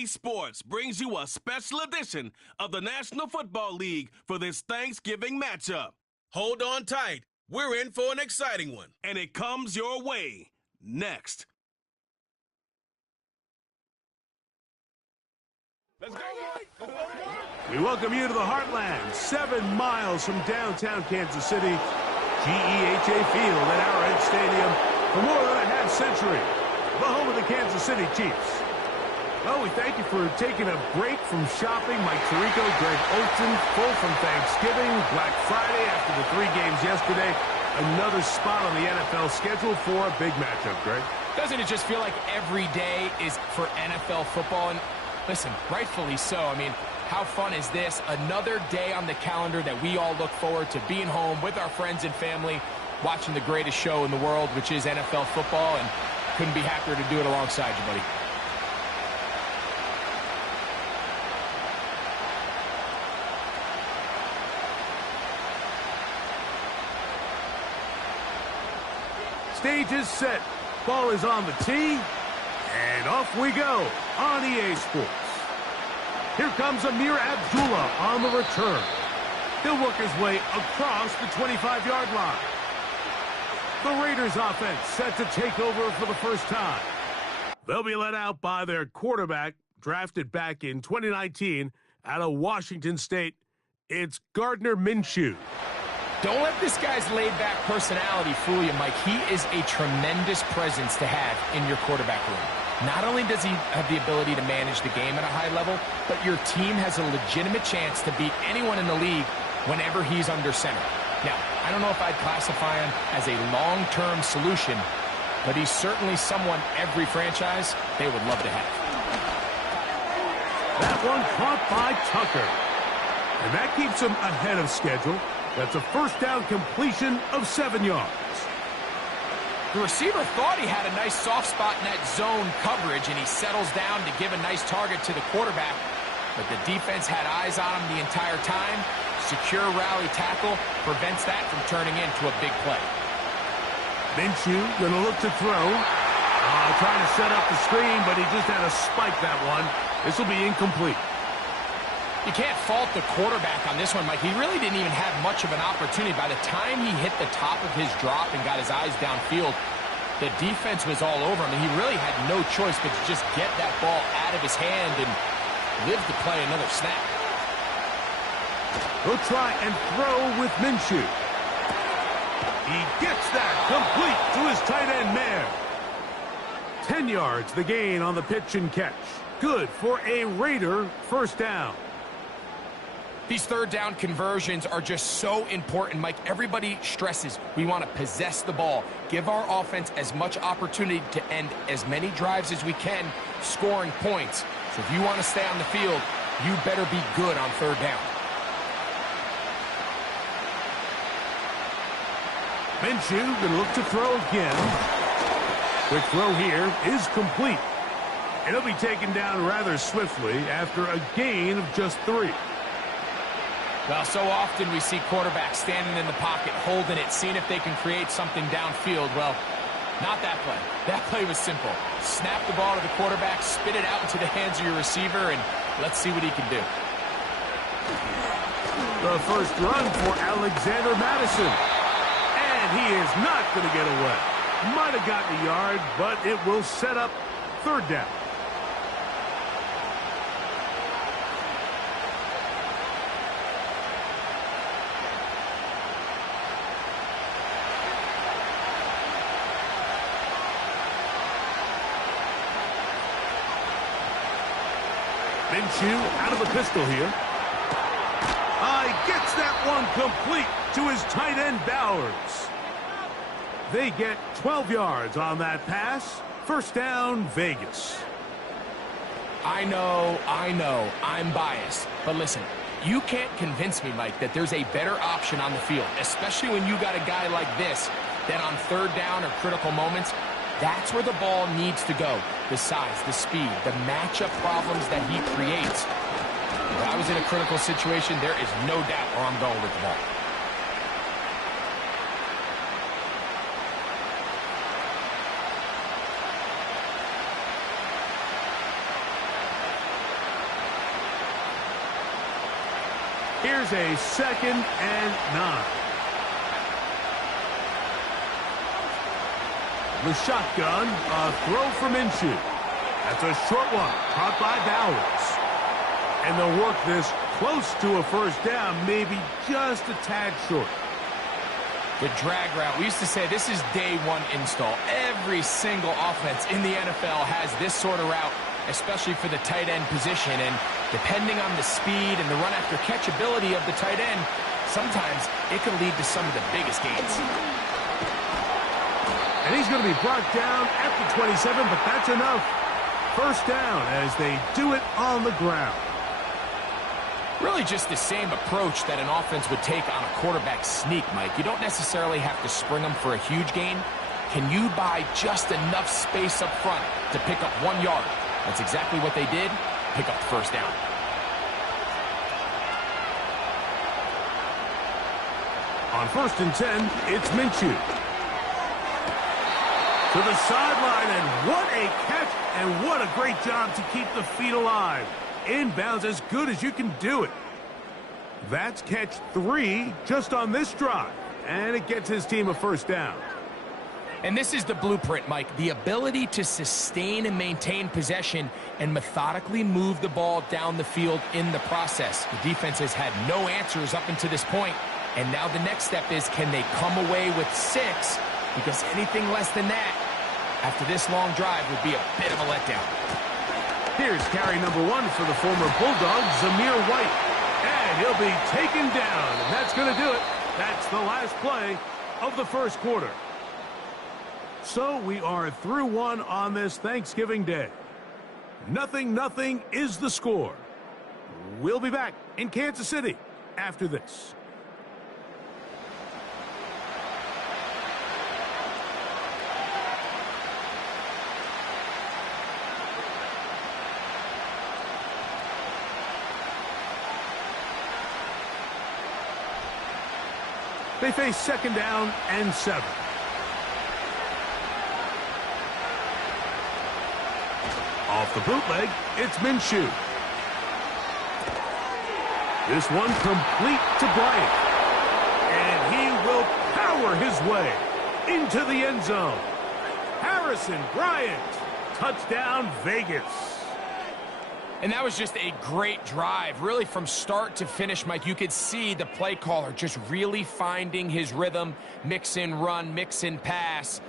EA Sports brings you a special edition of the National Football League for this Thanksgiving matchup. Hold on tight. We're in for an exciting one. And it comes your way next. Let's go, boys. We welcome you to the Heartland, 7 miles from downtown Kansas City, GEHA Field at Arrowhead Stadium for more than a half-century, the home of the Kansas City Chiefs. Well, we thank you for taking a break from shopping. Mike Tirico, Greg Olson, full from Thanksgiving, Black Friday after the 3 games yesterday. Another spot on the NFL schedule for a big matchup, Greg. Doesn't it just feel like every day is for NFL football? And listen, rightfully so. I mean, how fun is this? Another day on the calendar that we all look forward to being home with our friends and family, watching the greatest show in the world, which is NFL football, and couldn't be happier to do it alongside you, buddy. Stage is set. Ball is on the tee. And off we go on EA Sports. Here comes Amir Abdullah on the return. He'll work his way across the 25-yard line. The Raiders offense set to take over for the first time. They'll be led out by their quarterback, drafted back in 2019 out of Washington State. It's Gardner Minshew. Don't let this guy's laid-back personality fool you, Mike. He is a tremendous presence to have in your quarterback room. Not only does he have the ability to manage the game at a high level, but your team has a legitimate chance to beat anyone in the league whenever he's under center. Now, I don't know if I'd classify him as a long-term solution, but he's certainly someone every franchise they would love to have. That one caught by Tucker. And that keeps him ahead of schedule. That's a first down completion of 7 yards. The receiver thought he had a nice soft spot in that zone coverage, and he settles down to give a nice target to the quarterback. But the defense had eyes on him the entire time. Secure rally tackle prevents that from turning into a big play. Minshew going to look to throw. Trying to set up the screen, but he just had to spike that one. This will be incomplete. You can't fault the quarterback on this one, Mike. He really didn't even have much of an opportunity. By the time he hit the top of his drop and got his eyes downfield, the defense was all over him, and he really had no choice but to just get that ball out of his hand and live to play another snap. He'll try and throw with Minshew. He gets that complete to his tight end man. 10 yards the gain on the pitch and catch. Good for a Raider first down. These third down conversions are just so important, Mike. Everybody stresses we want to possess the ball, give our offense as much opportunity to end as many drives as we can, scoring points. So if you want to stay on the field, you better be good on third down. Minshew going to look to throw again. Quick throw here is complete. And he'll be taken down rather swiftly after a gain of just 3. Well, so often we see quarterbacks standing in the pocket, holding it, seeing if they can create something downfield. Well, not that play. That play was simple. Snap the ball to the quarterback, spit it out into the hands of your receiver, and let's see what he can do. The first run for Alexander Madison. And he is not going to get away. Might have gotten a yard, but it will set up third down. Minshew out of the pistol here. Gets that one complete to his tight end Bowers. They get 12 yards on that pass. First down, Vegas. I know, I'm biased. But listen, you can't convince me, Mike, that there's a better option on the field, especially when you got a guy like this, that on third down or critical moments, that's where the ball needs to go. The size, the speed, the matchup problems that he creates. If I was in a critical situation, there is no doubt where I'm going with the ball. Here's a 2nd and 9. The shotgun, a throw from Minshew. That's a short one, caught by Bowers. And they'll work this close to a first down, maybe just a tad short. The drag route, we used to say this is day one install. Every single offense in the NFL has this sort of route, especially for the tight end position. And depending on the speed and the run after catch ability of the tight end, sometimes it can lead to some of the biggest gains. And he's going to be brought down at the 27, but that's enough. First down as they do it on the ground. Really just the same approach that an offense would take on a quarterback sneak, Mike. You don't necessarily have to spring them for a huge gain. Can you buy just enough space up front to pick up 1 yard? That's exactly what they did. Pick up the first down. On 1st and 10, it's Minshew. To the sideline, and what a catch, and what a great job to keep the feet alive. Inbounds as good as you can do it. That's catch 3 just on this drive, and it gets his team a first down. And this is the blueprint, Mike. The ability to sustain and maintain possession and methodically move the ball down the field in the process. The defense has had no answers up until this point, and now the next step is, can they come away with 6? Because anything less than that, after this long drive, would be a bit of a letdown. Here's carry number 1 for the former Bulldog, Zamir White. And he'll be taken down, and that's going to do it. That's the last play of the first quarter. So we are through one on this Thanksgiving Day. 0-0 is the score. We'll be back in Kansas City after this. They face 2nd down and 7. Off the bootleg, it's Minshew. This one complete to Bryant. And he will power his way into the end zone. Harrison Bryant, touchdown Vegas. And that was just a great drive, really from start to finish, Mike. You could see the play caller just really finding his rhythm, mix in run, mix in pass.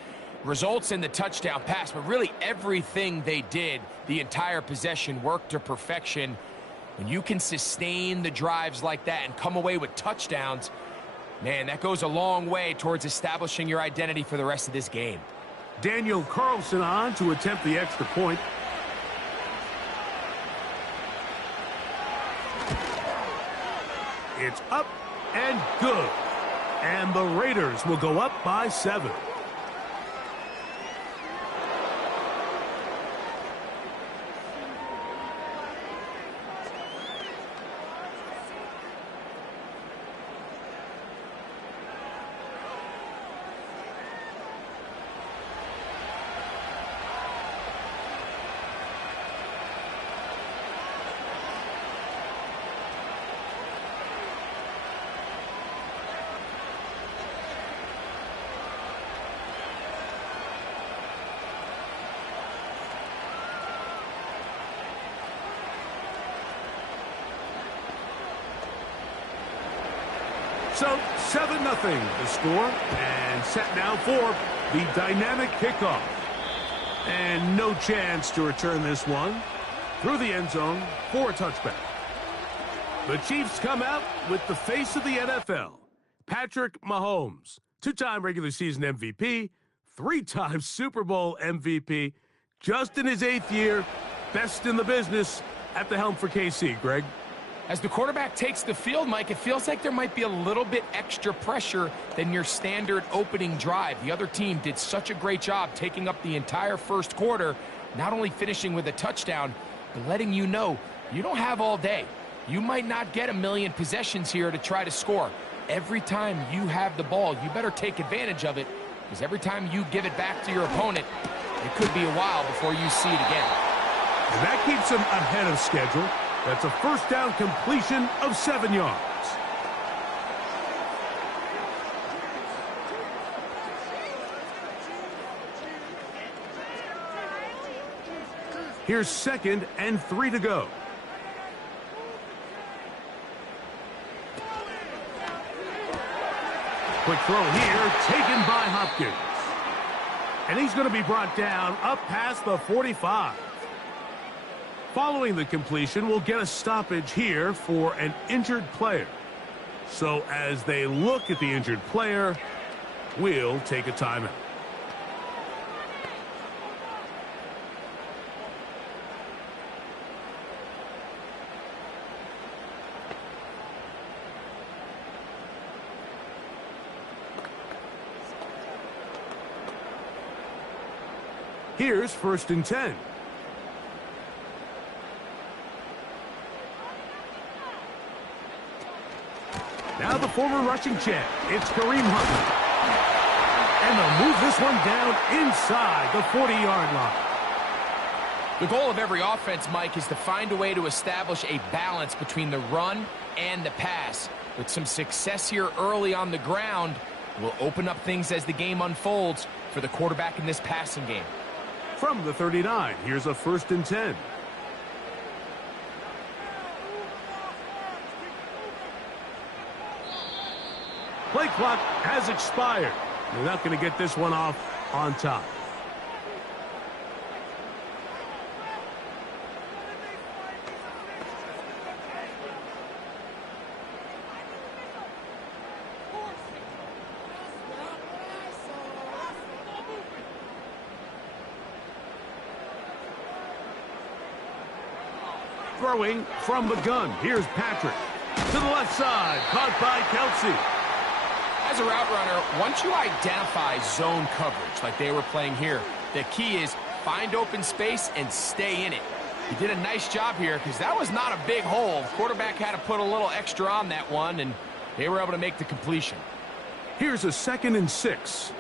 Results in the touchdown pass, but really everything they did, the entire possession, worked to perfection. When you can sustain the drives like that and come away with touchdowns, man, that goes a long way towards establishing your identity for the rest of this game. Daniel Carlson on to attempt the extra point. It's up and good. And the Raiders will go up by 7. So 7-0 the score, and set now for the dynamic kickoff. And no chance to return this one through the end zone for a touchback. The Chiefs come out with the face of the NFL, Patrick Mahomes, 2-time regular season MVP, 3-time Super Bowl MVP, just in his 8th year, best in the business at the helm for KC, Greg. As the quarterback takes the field, Mike, it feels like there might be a little bit extra pressure than your standard opening drive. The other team did such a great job taking up the entire first quarter, not only finishing with a touchdown, but letting you know you don't have all day. You might not get a million possessions here to try to score. Every time you have the ball, you better take advantage of it, because every time you give it back to your opponent, it could be a while before you see it again. And that keeps them ahead of schedule. That's a first down completion of 7 yards. Here's 2nd and 3 to go. Quick throw here, taken by Hopkins. And he's going to be brought down up past the 45. Following the completion, we'll get a stoppage here for an injured player. So as they look at the injured player, we'll take a timeout. Here's 1st and 10. Now the former rushing champ, it's Kareem Hunt. And they'll move this one down inside the 40-yard line. The goal of every offense, Mike, is to find a way to establish a balance between the run and the pass. With some success here early on the ground, will open up things as the game unfolds for the quarterback in this passing game. From the 39, here's a 1st and 10. Play clock has expired. They're not going to get this one off on top. Throwing from the gun. Here's Patrick. To the left side. Caught by Kelsey. As a route runner, once you identify zone coverage like they were playing here, the key is find open space and stay in it. He did a nice job here because that was not a big hole. Quarterback had to put a little extra on that one, and they were able to make the completion. Here's a 2nd and 6.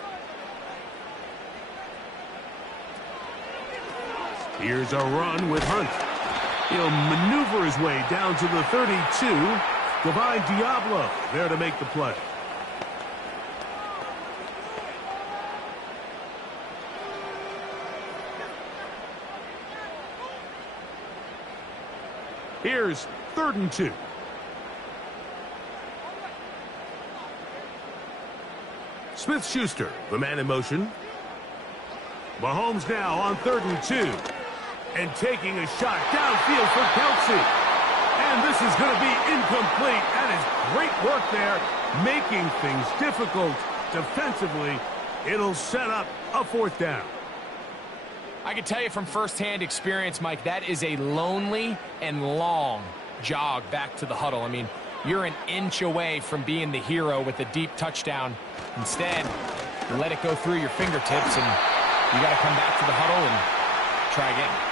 Here's a run with Hunt. He'll maneuver his way down to the 32. Divine Diablo there to make the play. Here's 3rd and 2. Smith-Schuster, the man in motion. Mahomes now on 3rd and 2. And taking a shot downfield for Kelsey. And this is going to be incomplete. That is great work there, making things difficult defensively. It'll set up a 4th down. I can tell you from firsthand experience, Mike, that is a lonely and long jog back to the huddle. I mean, you're an inch away from being the hero with a deep touchdown. Instead, you let it go through your fingertips, and you got to come back to the huddle and try again.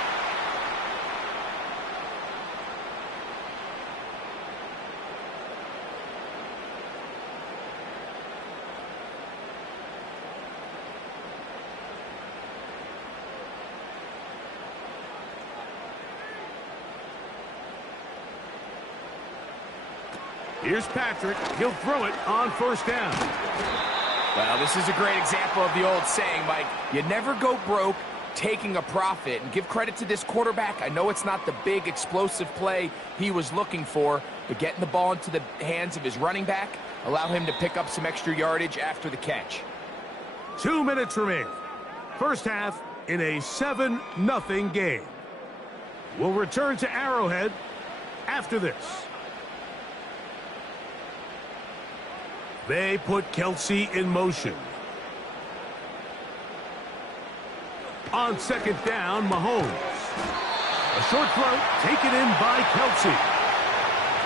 Here's Patrick. He'll throw it on 1st down. Well, this is a great example of the old saying, Mike. You never go broke taking a profit. And give credit to this quarterback. I know it's not the big explosive play he was looking for, but getting the ball into the hands of his running back, allow him to pick up some extra yardage after the catch. 2 minutes remain. First half in a 7-0 game. We'll return to Arrowhead after this. They put Kelsey in motion. On 2nd down, Mahomes. A short throw taken in by Kelsey.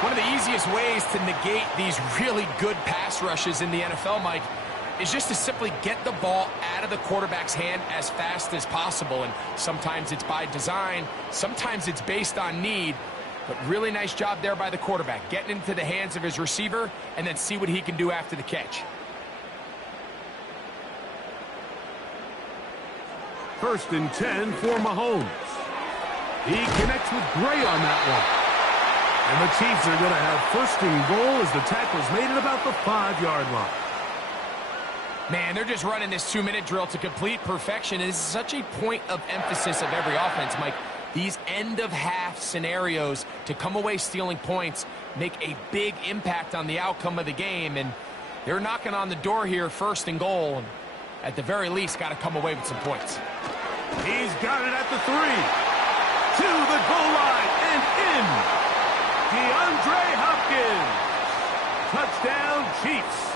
One of the easiest ways to negate these really good pass rushes in the NFL, Mike, is just to simply get the ball out of the quarterback's hand as fast as possible. And sometimes it's by design, sometimes it's based on need. But really nice job there by the quarterback, getting into the hands of his receiver and then see what he can do after the catch. 1st and 10 for Mahomes. He connects with Gray on that And the Chiefs are going to have first and goal as the tackle's made at about the 5-yard line. Man, they're just running this 2-minute drill to complete perfection. And this is such a point of emphasis of every offense, Mike. These end-of-half scenarios to come away stealing points make a big impact on the outcome of the game. And they're knocking on the door here, first and goal. And at the very least, got to come away with some points. He's got it at the 3. To the goal line and in. DeAndre Hopkins. Touchdown, Chiefs.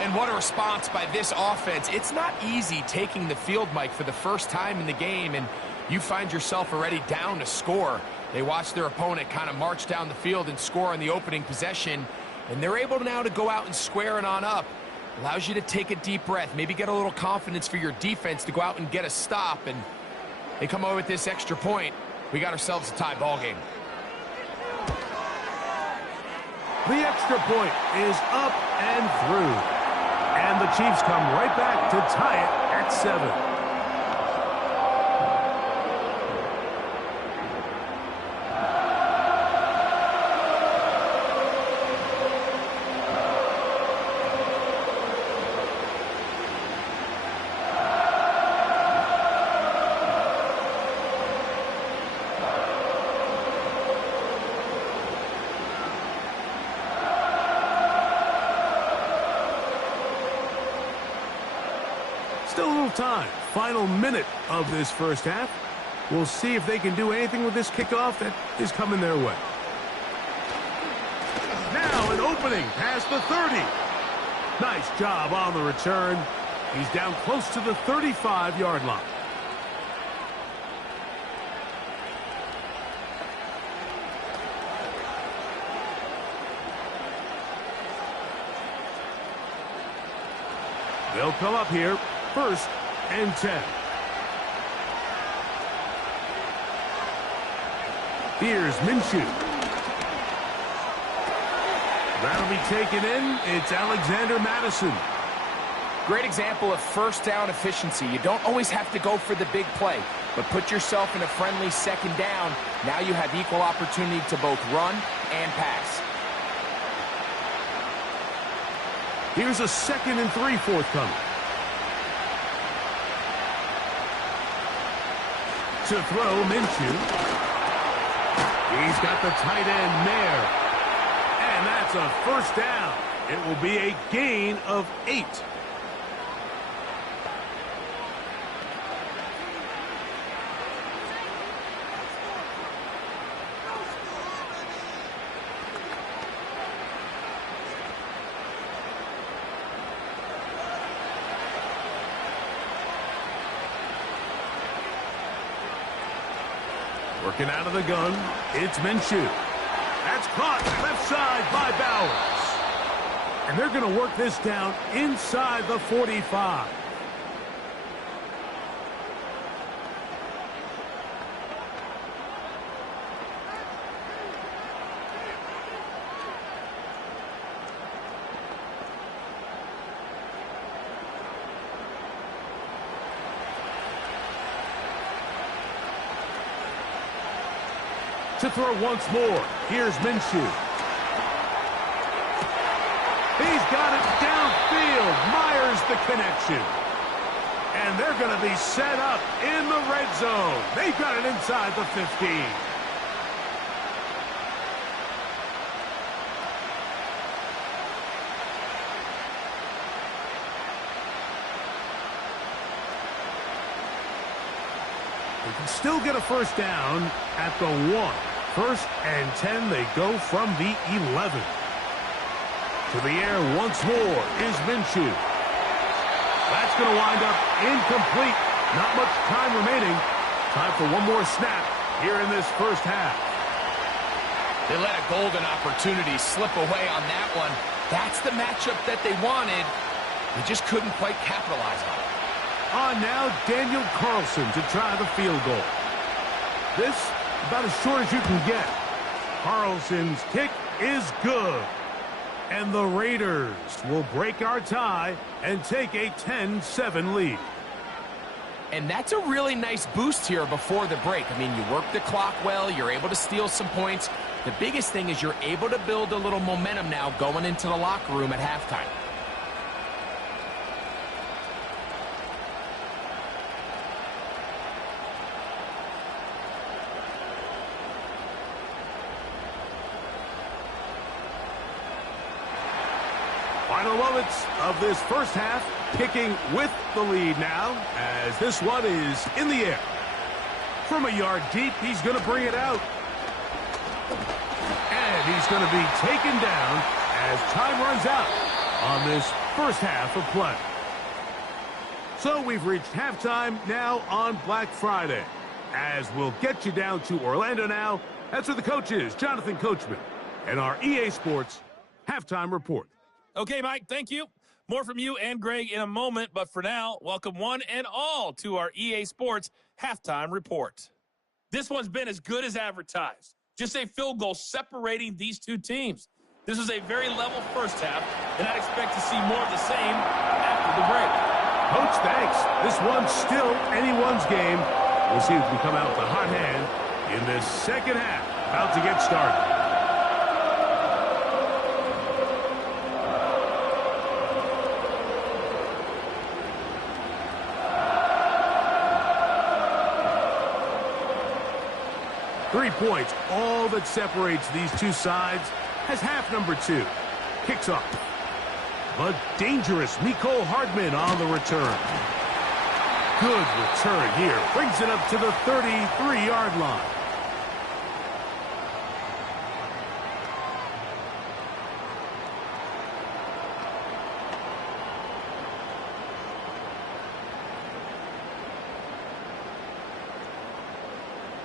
And what a response by this offense. It's not easy taking the field, Mike, for the first time in the game, and you find yourself already down to score. They watch their opponent kind of march down the field and score on the opening possession, and they're able now to go out and square it on up. Allows you to take a deep breath, maybe get a little confidence for your defense to go out and get a stop, and they come away with this extra point. We got ourselves a tie ball game. The extra point is up and through. And the Chiefs come right back to tie it at 7. Still a little time. Final minute of this first half. We'll see if they can do anything with this kickoff that is coming their way. Now an opening past the 30. Nice job on the return. He's down close to the 35-yard line. They'll come up here. First and 10. Here's Minshew. That'll be taken in. It's Alexander Madison. Great example of first down efficiency. You don't always have to go for the big play, but put yourself in a friendly second down. Now you have equal opportunity to both run and pass. Here's a 2nd and 3 forthcoming. To throw, Minshew. He's got the tight end, Mayer. And that's a first down. It will be a gain of 8. Working out of the gun, it's Minshew. That's caught left side by Bowers. And they're going to work this down inside the 45. To throw once more. Here's Minshew. He's got it downfield. Myers the connection. And they're going to be set up in the red zone. They've got it inside the 15. They can still get a first down at the 1. First and 10, they go from the 11. To the air once more is Minshew. That's going to wind up incomplete. Not much time remaining. Time for one more snap here in this first half. They let a golden opportunity slip away on that one. That's the matchup that they wanted. They just couldn't quite capitalize on it. On now, Daniel Carlson to try the field goal. This about as short as you can get. Carlson's kick is good. And the Raiders will break our tie and take a 10-7 lead. And that's a really nice boost here before the break. I mean, you work the clock well, you're able to steal some points. The biggest thing is you're able to build a little momentum now going into the locker room at halftime. Final moments of this first half, kicking with the lead now, as this one is in the air. From a yard deep, he's going to bring it out. And he's going to be taken down as time runs out on this first half of play. So we've reached halftime now on Black Friday. As we'll get you down to Orlando now, that's where the coach is, Jonathan Coachman, and our EA Sports Halftime Report. Okay, Mike, thank you. More from you and Greg in a moment, but for now, welcome one and all to our EA Sports Halftime Report. This one's been as good as advertised. Just a field goal separating these two teams. This was a very level first half, and I expect to see more of the same after the break. Coach, thanks. This one's still anyone's game. We'll see if we come out with a hot hand in this second half. About to get started. 3 points, all that separates these two sides, has half number 2. Kicks off. But dangerous Mecole Hardman on the return. Good return here. Brings it up to the 33-yard line.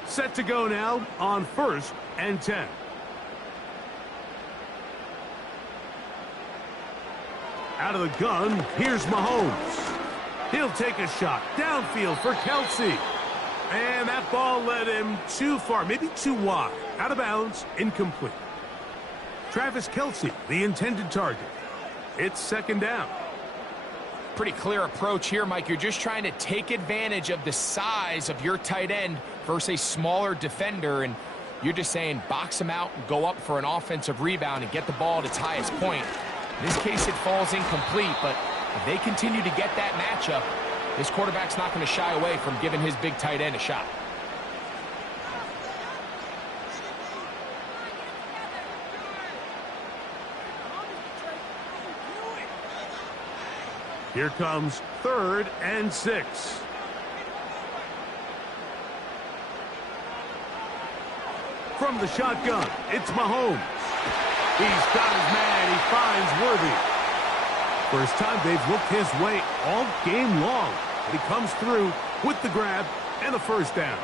Set to go now on 1st and 10. Out of the gun, here's Mahomes. He'll take a shot downfield for Kelsey. And that ball led him too far, maybe too wide. Out of bounds, incomplete. Travis Kelsey, the intended target. It's 2nd down. Pretty clear approach here, Mike. You're just trying to take advantage of the size of your tight end versus a smaller defender, and you're just saying box him out and go up for an offensive rebound and get the ball at its highest point. In this case, it falls incomplete, but if they continue to get that matchup, this quarterback's not going to shy away from giving his big tight end a shot. Here comes 3rd and 6. From the shotgun, it's Mahomes. He's got his man. He finds Worthy. First time they've looked his way all game long. But he comes through with the grab and the 1st down.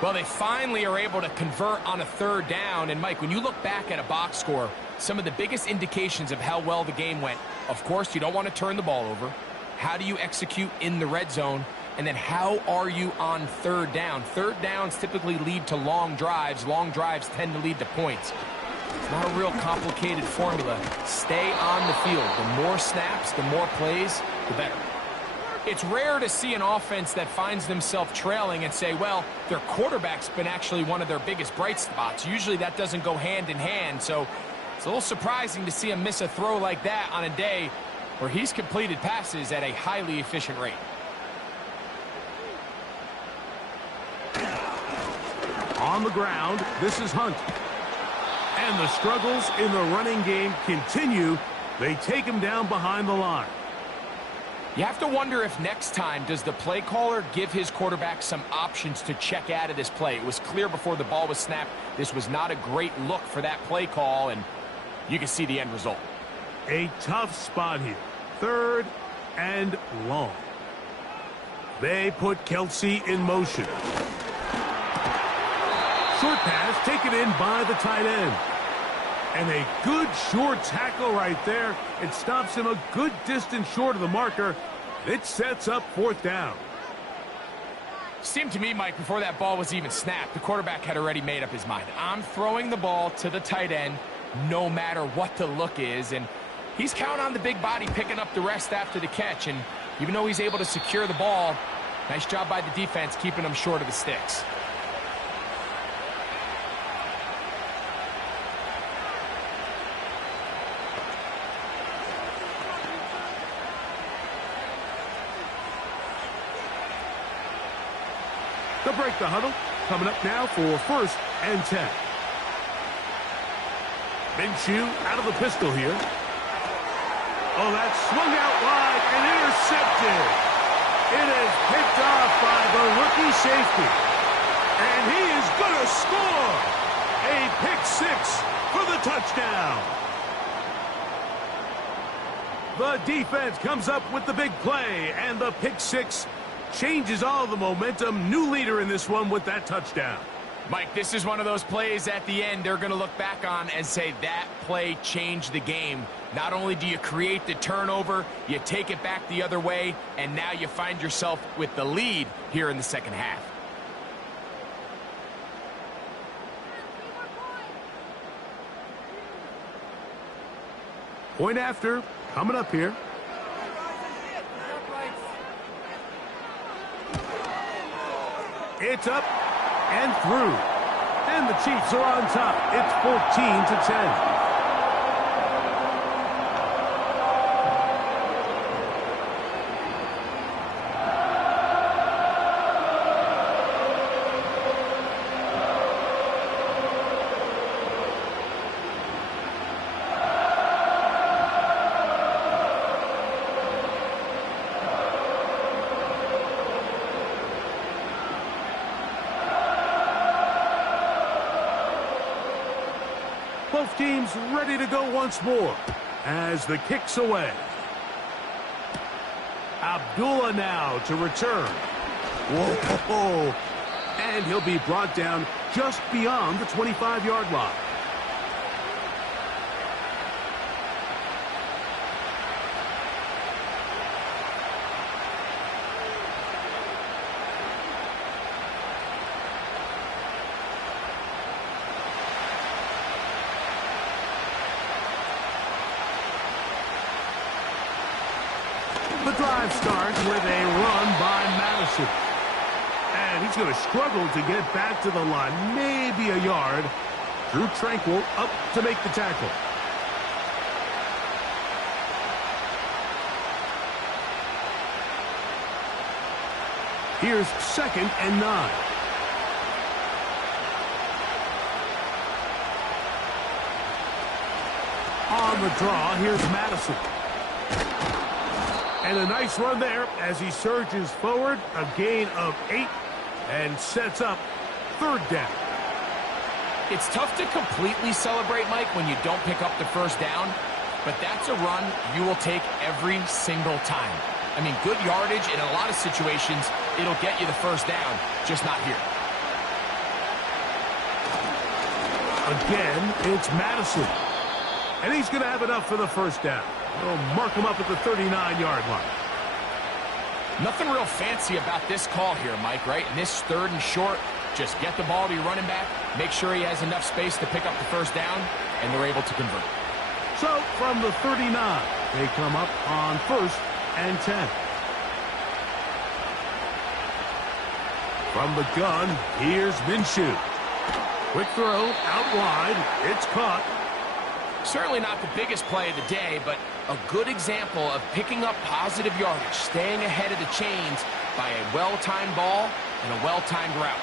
Well, they finally are able to convert on a 3rd down. And, Mike, when you look back at a box score, some of the biggest indications of how well the game went, of course, you don't want to turn the ball over. How do you execute in the red zone? And then how are you on 3rd down? 3rd downs typically lead to long drives. Long drives tend to lead to points. It's not a real complicated formula. Stay on the field. The more snaps, the more plays, the better. It's rare to see an offense that finds themselves trailing and say, well, their quarterback's been actually one of their biggest bright spots. Usually that doesn't go hand in hand, so it's a little surprising to see him miss a throw like that on a day where he's completed passes at a highly efficient rate. On the ground, this is Hunt. And the struggles in the running game continue. They take him down behind the line. You have to wonder if next time does the play caller give his quarterback some options to check out of this play. It was clear before the ball was snapped this was not a great look for that play call, and you can see the end result. A tough spot here. 3rd and long. They put Kelsey in motion. Short pass taken in by the tight end. And a good short tackle right there. It stops him a good distance short of the marker. It sets up 4th down. Seemed to me, Mike, before that ball was even snapped, the quarterback had already made up his mind. I'm throwing the ball to the tight end no matter what the look is. And he's counting on the big body picking up the rest after the catch. And even though he's able to secure the ball, Nice job by the defense keeping them short of the sticks. They'll break the huddle. Coming up now for 1st and 10. Minshew out of the pistol here. Oh, that's swung out wide and intercepted. It is picked off by the rookie safety. And he is going to score. A pick 6 for the touchdown. The defense comes up with the big play, and the pick 6 changes all the momentum. New leader in this one with that touchdown. Mike, this is one of those plays at the end they're going to look back on and say that play changed the game. Not only do you create the turnover, you take it back the other way, and now you find yourself with the lead here in the second half. Point after, coming up here. It's up and through. And the Chiefs are on top. It's 14-10. Both teams ready to go once more as the kick's away. Abdullah now to return. Whoa! And he'll be brought down just beyond the 25-yard line. The drive starts with a run by Madison. And he's going to struggle to get back to the line, maybe a yard. Drew Tranquil up to make the tackle. Here's 2nd and 9. On the draw, here's Madison. And a nice run there as he surges forward, a gain of 8, and sets up 3rd down. It's tough to completely celebrate, Mike, when you don't pick up the first down, but that's a run you will take every single time. I mean, good yardage in a lot of situations, it'll get you the first down, just not here. Again, it's Madison. And he's going to have enough for the first down. They'll mark him up at the 39-yard line. Nothing real fancy about this call here, Mike, right? In this 3rd and short, just get the ball to your running back, make sure he has enough space to pick up the first down, and they're able to convert. So, from the 39, they come up on 1st and 10. From the gun, here's Minshew. Quick throw, out wide, it's caught. Certainly not the biggest play of the day, but a good example of picking up positive yardage, staying ahead of the chains by a well-timed ball and a well-timed route.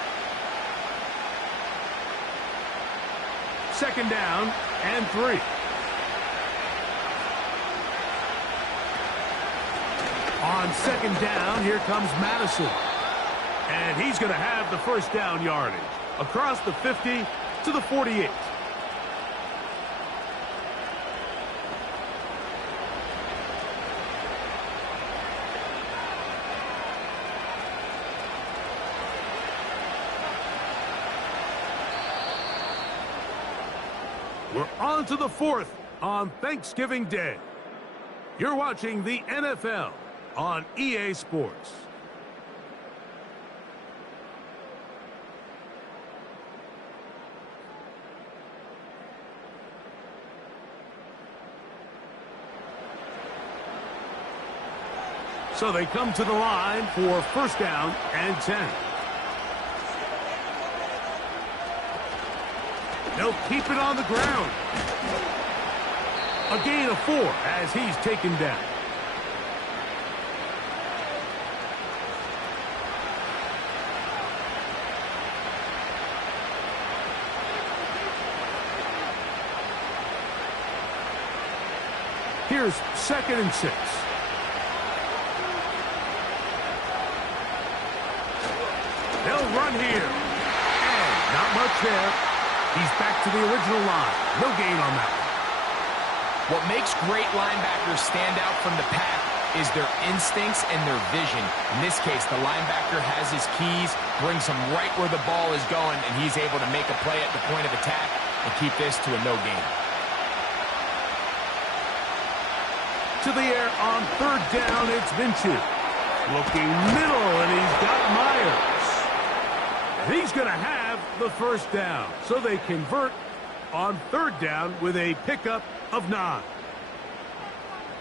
2nd down and 3. On 2nd down, here comes Madison. And he's going to have the first down yardage across the 50 to the 48. We're on to the 4th on Thanksgiving Day. You're watching the NFL on EA Sports. So they come to the line for first down and 10. They'll keep it on the ground. A gain of 4 as he's taken down. Here's 2nd and 6. They'll run here. And not much there. He's back to the original line. No gain on that one. What makes great linebackers stand out from the pack is their instincts and their vision. In this case, the linebacker has his keys, brings him right where the ball is going, and he's able to make a play at the point of attack and keep this to a no gain. To the air on 3rd down, it's Minshew. Looking middle, and he's got Myers. And he's going to have the first down. So they convert on 3rd down with a pickup of 9.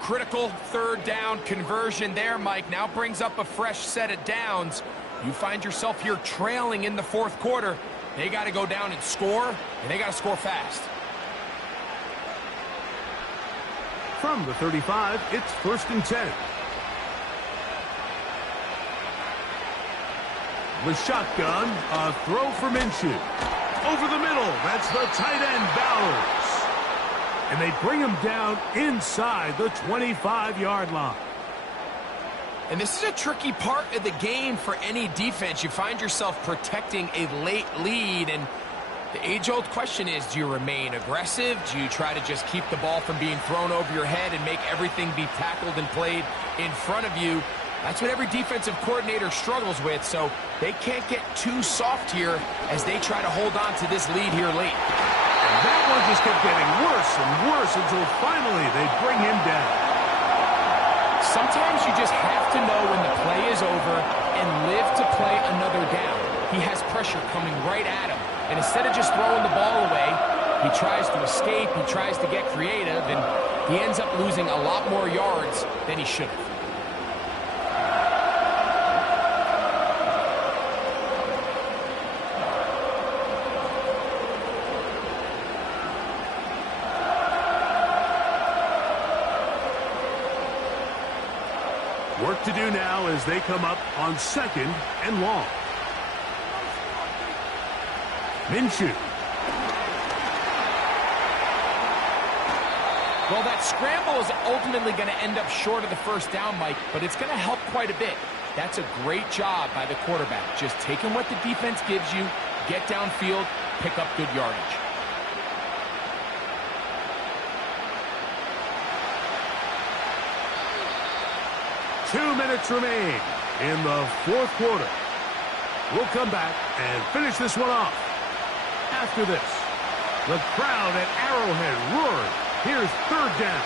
Critical 3rd down conversion there, Mike. Now brings up a fresh set of downs. You find yourself here trailing in the 4th quarter. They got to go down and score, and they got to score fast. From the 35, it's 1st and 10. The shotgun, a throw for Minshew. Over the middle, that's the tight end, Bowers. And they bring him down inside the 25-yard line. And this is a tricky part of the game for any defense. You find yourself protecting a late lead, and the age-old question is, do you remain aggressive? Do you try to just keep the ball from being thrown over your head and make everything be tackled and played in front of you? That's what every defensive coordinator struggles with, so they can't get too soft here as they try to hold on to this lead here late. And that one just kept getting worse and worse until finally they bring him down. Sometimes you just have to know when the play is over and live to play another down. He has pressure coming right at him. And instead of just throwing the ball away, he tries to escape, he tries to get creative, and he ends up losing a lot more yards than he should have. Work to do now as they come up on 2nd and long. Minshew. Well, that scramble is ultimately going to end up short of the first down, Mike, but it's going to help quite a bit. That's a great job by the quarterback. Just taking what the defense gives you, get downfield, pick up good yardage. Two minutes remain in the 4th quarter. We'll come back and finish this one off. After this, the crowd at Arrowhead roaring. Here's 3rd down.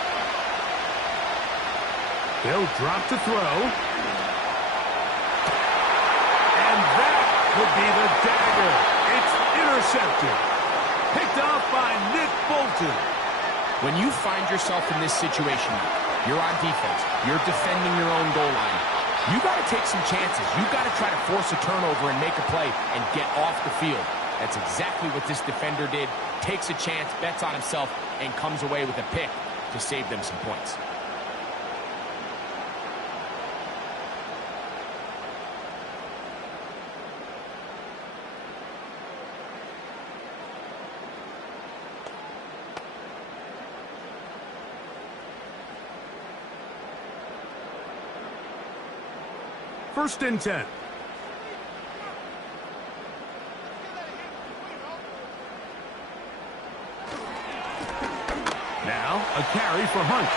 They'll drop to throw. And that would be the dagger. It's intercepted. Picked off by Nick Bolton. When you find yourself in this situation, you're on defense, you're defending your own goal line, you got to take some chances. You got to try to force a turnover and make a play and get off the field. That's exactly what this defender did. Takes a chance, bets on himself, and comes away with a pick to save them some points. First and 10. Now, a carry for Hunt.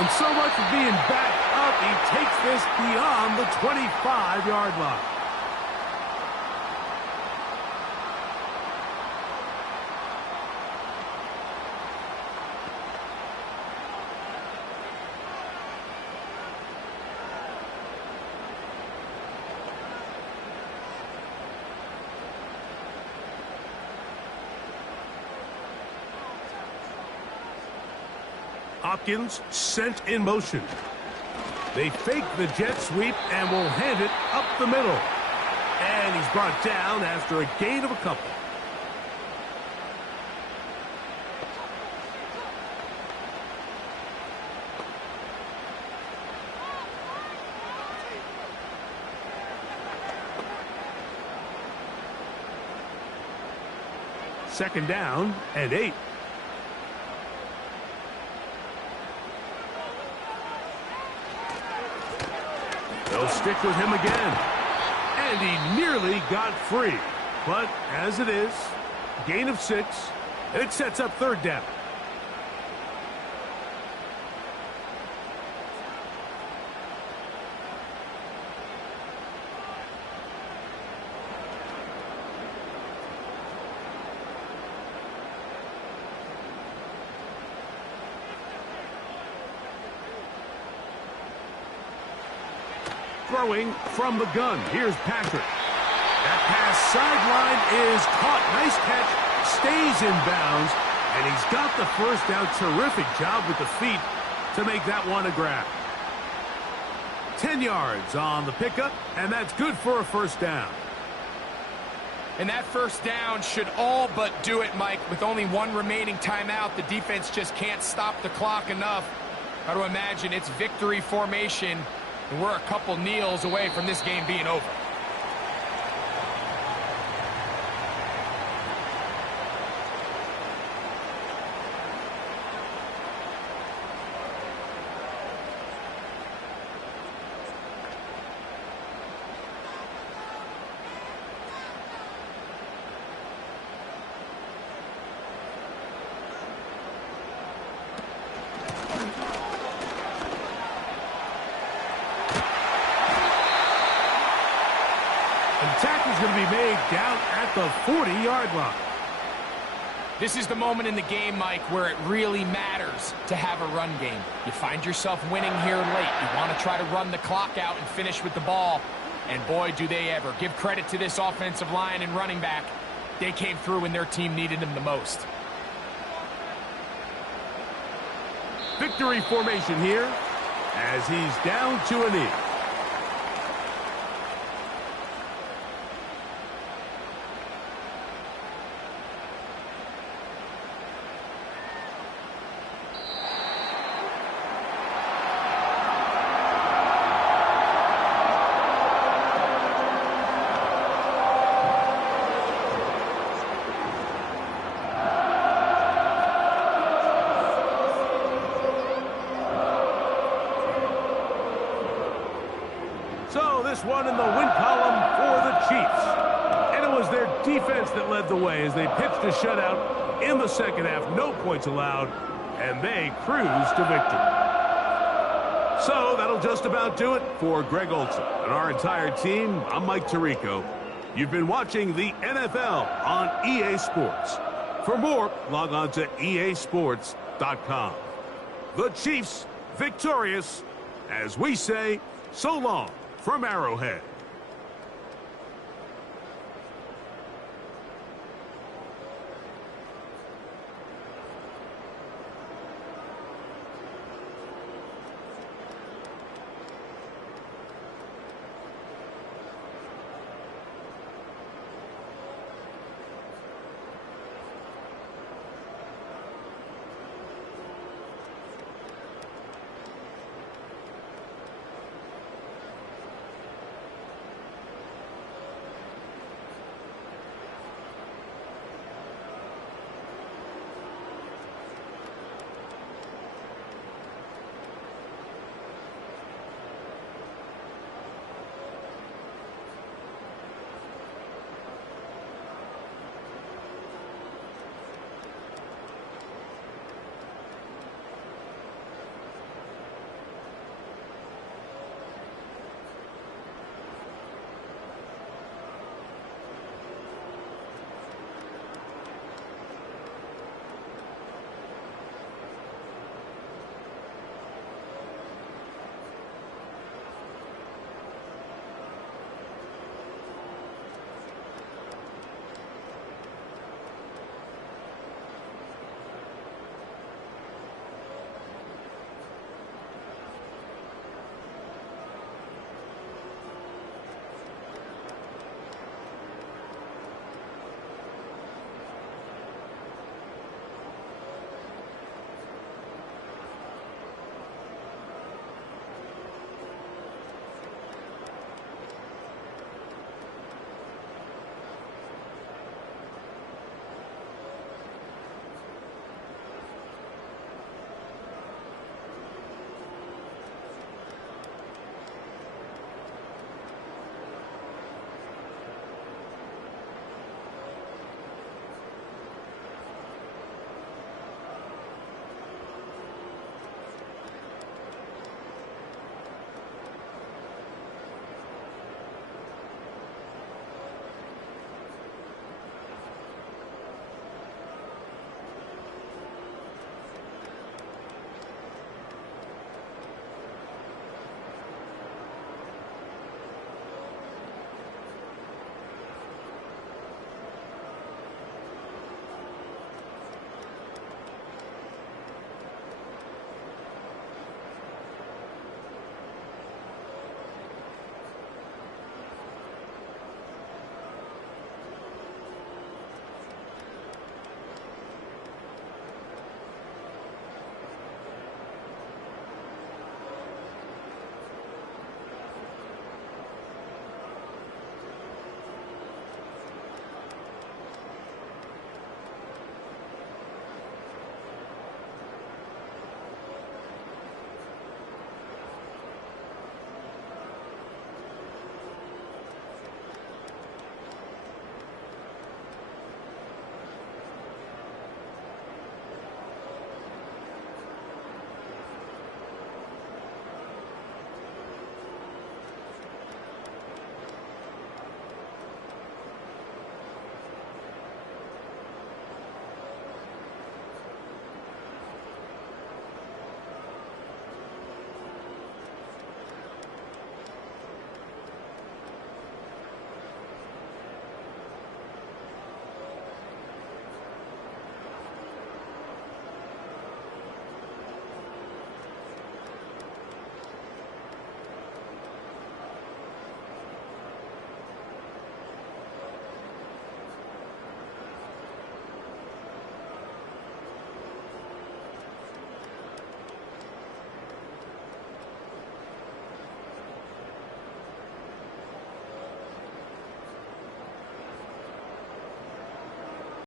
And so much for being backed up, he takes this beyond the 25-yard line. Hopkins sent in motion. They fake the jet sweep and will hand it up the middle. And he's brought down after a gain of a couple. Second down and 8. They'll stick with him again. And he nearly got free. But as it is, gain of 6, and it sets up third down. Throwing from the gun. Here's Patrick. That pass sideline is caught. Nice catch. Stays in bounds. And he's got the first down. Terrific job with the feet to make that one a grab. 10 yards on the pickup, and that's good for a first down. And that first down should all but do it, Mike. With only one remaining timeout, the defense just can't stop the clock enough. Got to imagine it's victory formation. And we're a couple kneels away from this game being over. Tackle's going to be made down at the 40-yard line. This is the moment in the game, Mike, where it really matters to have a run game. You find yourself winning here late. You want to try to run the clock out and finish with the ball. And boy, do they ever. Give credit to this offensive line and running back. They came through when their team needed them the most. Victory formation here as he's down to a knee. So this one in the win column for the Chiefs. And it was their defense that led the way as they pitched a shutout in the second half. No points allowed, and they cruised to victory. So that'll just about do it for Greg Olson and our entire team. I'm Mike Tirico. You've been watching the NFL on EA Sports. For more, log on to easports.com. The Chiefs victorious as we say so long from Arrowhead.